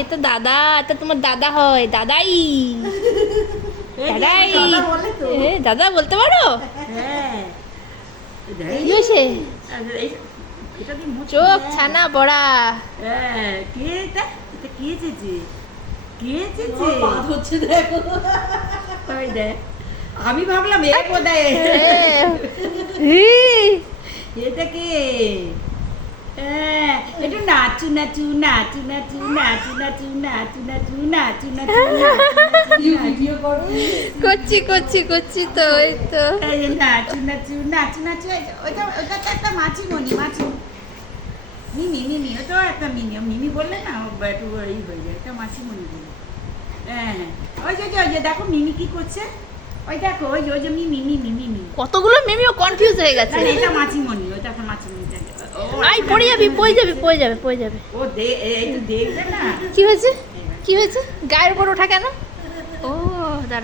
এ তো দাদা, তো তোমার দাদা হয়, দাদাই। দাদাই দাদা বলতে পারো? হ্যাঁ কি হয়েছে? চোখ ছানা বড়া। হ্যাঁ কে এটা? এটা কে চেয়েছে? কে চেয়েছে? হচ্ছে দেখো ওই দেখ, আমি ভাবলাম এ কোথায়, এটা কে? হ্যাঁ একটু নাচু নাচু নাচু নাচু নাচু নাচু নাচু নাচু নাচু নাচু ভিডিও করবি করছি করছি করছি তো, এই তো। এই যে নাচু নাচু নাচু নাচু, ওইটা ওইটা তো একটা মাছিমণি, মাছি মিমি, মিমি ওটাও একটা মিমি, মিমি বললে না ও একটু এই হয়ে যায়, একটা মাছিমণি বলে। হ্যাঁ ওই যে দেখো মিমি কি করছে, ওই দেখো ওই যে ওই যে মিমি মিমি মিমি, কতগুলো মিমিও কনফিউজ হয়ে গেছে। না এটা মাছিমণি, ওইটা একটা মাছিমণি। আই পড়ে যাবি, পড়ে যাবে, পড়ে যাবে, পড়ে যাবে। ও একটু দেখবে না কি হয়েছে? কি হয়েছে? গায়ের উপর ওঠা কেন? ও দাঁড়া।